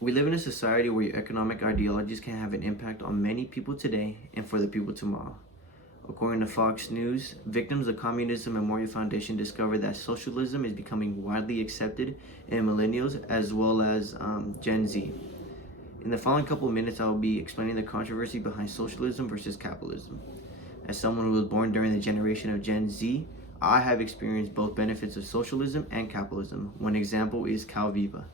We live in a society where your economic ideologies can have an impact on many people today and for the people tomorrow. According to Fox News, victims of Communism Memorial Foundation discovered that socialism is becoming widely accepted in millennials as well as Gen Z. In the following couple of minutes, I will be explaining the controversy behind socialism versus capitalism. As someone who was born during the generation of Gen Z, I have experienced both benefits of socialism and capitalism. One example is Calviva.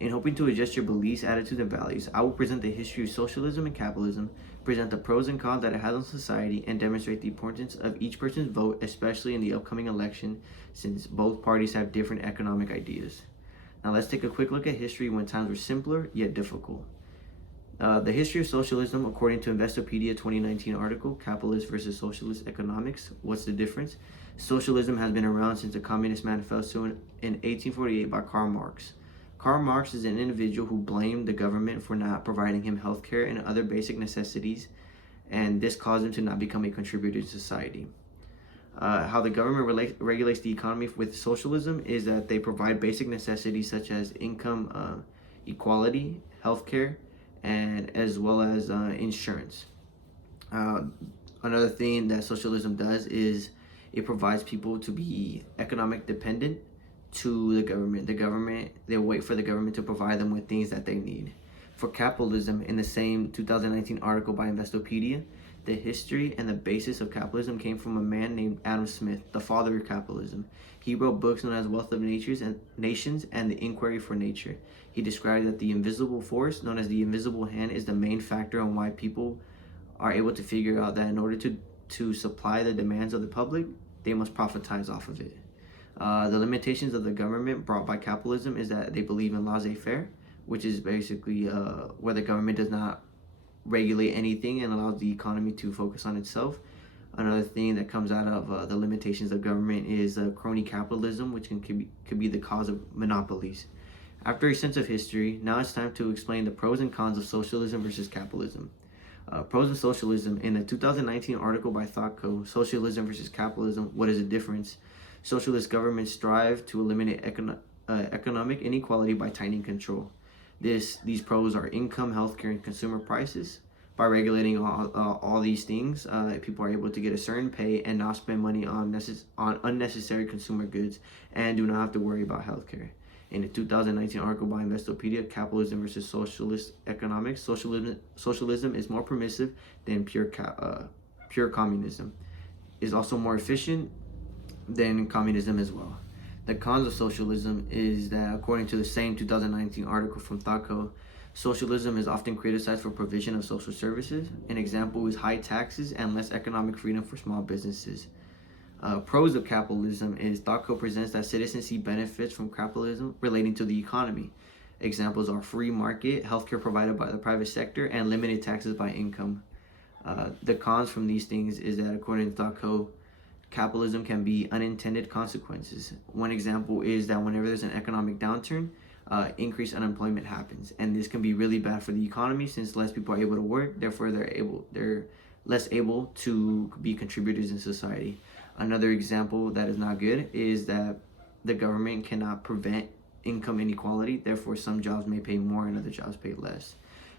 In hoping to adjust your beliefs, attitudes, and values, I will present the history of socialism and capitalism, present the pros and cons that it has on society, and demonstrate the importance of each person's vote, especially in the upcoming election, since both parties have different economic ideas. Now let's take a quick look at history when times were simpler yet difficult. The history of socialism, according to Investopedia 2019 article, Capitalist versus Socialist Economics, What's the Difference? Socialism has been around since the Communist Manifesto in 1848 by Karl Marx. Karl Marx is an individual who blamed the government for not providing him health care and other basic necessities, and this caused him to not become a contributor to society. How the government regulates the economy with socialism is that they provide basic necessities such as income equality, healthcare, and as well as insurance. Another thing that socialism does is it provides people to be economic dependent to the government. They wait for the government to provide them with things that they need. For capitalism, in the same 2019 article by Investopedia, the history and the basis of capitalism came from a man named Adam Smith, the father of capitalism. He wrote books known as Wealth of Nations and The Inquiry for Nature. He described that the invisible force, known as the invisible hand, is the main factor on why people are able to figure out that in order to supply the demands of the public, they must profitize off of it. The limitations of the government brought by capitalism is that they believe in laissez-faire, which is basically where the government does not regulate anything and allows the economy to focus on itself. Another thing that comes out of the limitations of government is crony capitalism, which could be the cause of monopolies. After a sense of history, now it's time to explain the pros and cons of socialism versus capitalism. Pros of socialism. In the 2019 article by ThoughtCo, Socialism versus Capitalism, What is the Difference? Socialist governments strive to eliminate economic inequality by tightening control. These pros are income, healthcare, and consumer prices. By regulating all these things, people are able to get a certain pay and not spend money on unnecessary consumer goods and do not have to worry about healthcare. In the 2019 article by Investopedia, Capitalism versus Socialist Economics, socialism is more permissive than pure communism. Is also more efficient than communism as well. The cons of socialism is that, according to the same 2019 article from ThoughtCo, socialism is often criticized for provision of social services. An example is high taxes and less economic freedom for small businesses. Pros of capitalism is ThoughtCo presents that citizens see benefits from capitalism relating to the economy. Examples are free market, healthcare provided by the private sector, and limited taxes by income. The cons from these things is that, according to ThoughtCo, capitalism can be unintended consequences. One example is that whenever there's an economic downturn, increased unemployment happens, and this can be really bad for the economy since less people are able to work. Therefore, they're less able to be contributors in society. Another example that is not good is that the government cannot prevent income inequality. Therefore, some jobs may pay more and other jobs pay less.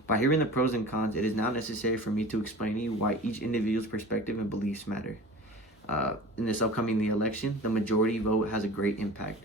By hearing the pros and cons, it is now necessary for me to explain to you why each individual's perspective and beliefs matter. In this upcoming election, the majority vote has a great impact.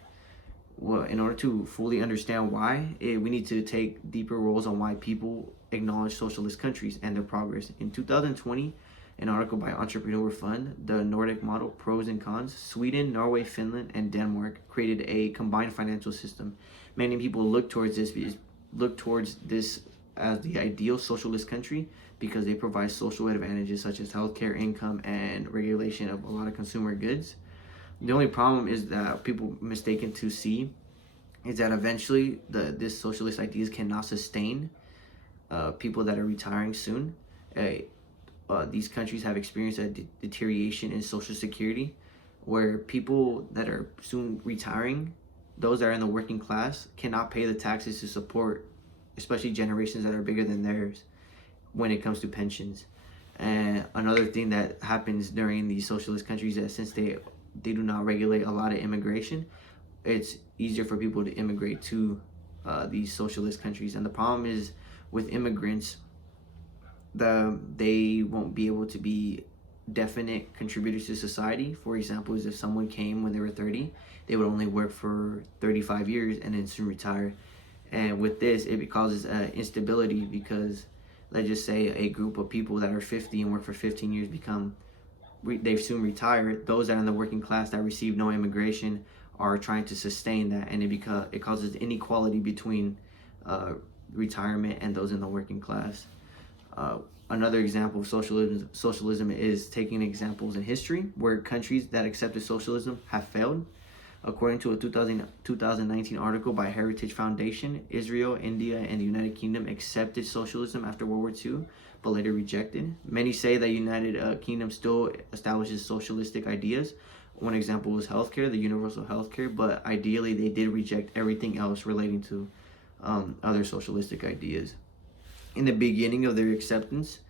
Well, in order to fully understand why, we need to take deeper roles on why people acknowledge socialist countries and their progress. In 2020, an article by Entrepreneur Fund, The Nordic Model, Pros and Cons, Sweden, Norway, Finland, and Denmark created a combined financial system. Many people look towards this as the ideal socialist country because they provide social advantages such as healthcare, income, and regulation of a lot of consumer goods. The only problem is that people mistaken to see is that eventually this socialist ideas cannot sustain people that are retiring soon. These countries have experienced a deterioration in social security where people that are soon retiring, those that are in the working class, cannot pay the taxes to support especially generations that are bigger than theirs when it comes to pensions. And another thing that happens during these socialist countries is that since they do not regulate a lot of immigration, it's easier for people to immigrate to these socialist countries. And the problem is with immigrants, they won't be able to be definite contributors to society. For example, is if someone came when they were 30, they would only work for 35 years and then soon retire. And with this, it causes instability because, let's just say, a group of people that are 50 and work for 15 years they soon retire. Those that are in the working class that receive no immigration are trying to sustain that, and it causes inequality between retirement and those in the working class. Another example of socialism is taking examples in history where countries that accepted socialism have failed. According to a 2019 article by Heritage Foundation, Israel, India, and the United Kingdom accepted socialism after World War II, but later rejected. Many say that United Kingdom still establishes socialistic ideas. One example was healthcare, the universal healthcare, but ideally they did reject everything else relating to other socialistic ideas. In the beginning of their acceptance,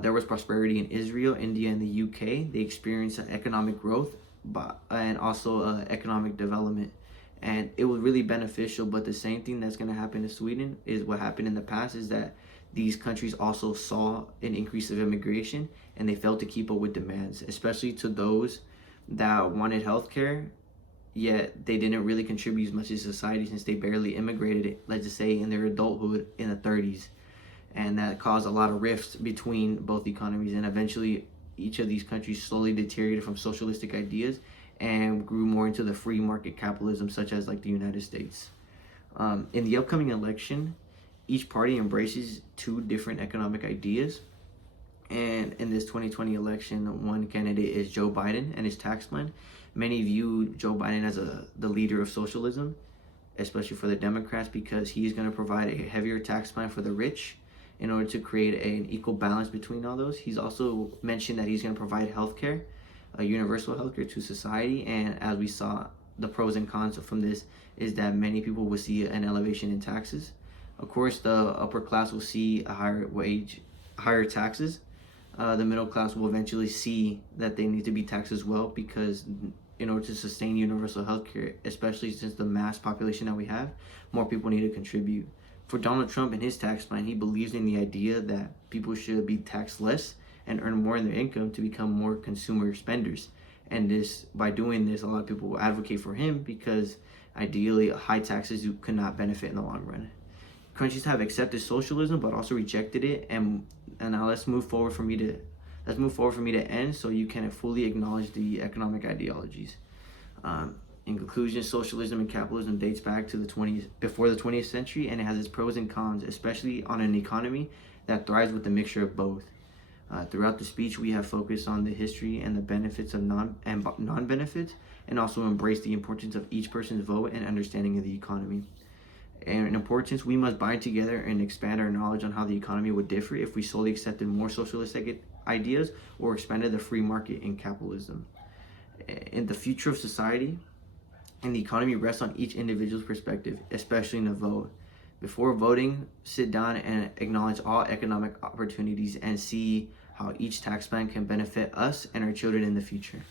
there was prosperity in Israel, India, and the UK. They experienced economic growth and also economic development, and it was really beneficial. But the same thing that's going to happen to Sweden is what happened in the past, is that these countries also saw an increase of immigration and they failed to keep up with demands, especially to those that wanted healthcare, yet they didn't really contribute as much to society since they barely immigrated, let's just say, in their adulthood in the 30s. And that caused a lot of rifts between both economies, and eventually each of these countries slowly deteriorated from socialistic ideas and grew more into the free market capitalism, such as like the United States. In the upcoming election, each party embraces two different economic ideas. And in this 2020 election, one candidate is Joe Biden and his tax plan. Many view Joe Biden as the leader of socialism, especially for the Democrats, because he's going to provide a heavier tax plan for the rich in order to create an equal balance between all those. He's also mentioned that he's going to provide healthcare, universal healthcare to society. And as we saw, the pros and cons from this is that many people will see an elevation in taxes. Of course, the upper class will see a higher wage, higher taxes. The middle class will eventually see that they need to be taxed as well, because in order to sustain universal healthcare, especially since the mass population that we have, more people need to contribute. For Donald Trump and his tax plan, he believes in the idea that people should be taxed less and earn more in their income to become more consumer spenders. And by doing this, a lot of people will advocate for him, because ideally high taxes could not benefit in the long run. Countries have accepted socialism but also rejected it, and now let's move forward for me to end so you can fully acknowledge the economic ideologies. In conclusion, socialism and capitalism dates back to before the 20th century, and it has its pros and cons, especially on an economy that thrives with a mixture of both. Throughout the speech, we have focused on the history and the benefits of non-benefits, and also embraced the importance of each person's vote and understanding of the economy. And in importance, we must bind together and expand our knowledge on how the economy would differ if we solely accepted more socialistic ideas or expanded the free market in capitalism. In the future of society and the economy rests on each individual's perspective, especially in the vote. Before voting, sit down and acknowledge all economic opportunities and see how each tax plan can benefit us and our children in the future.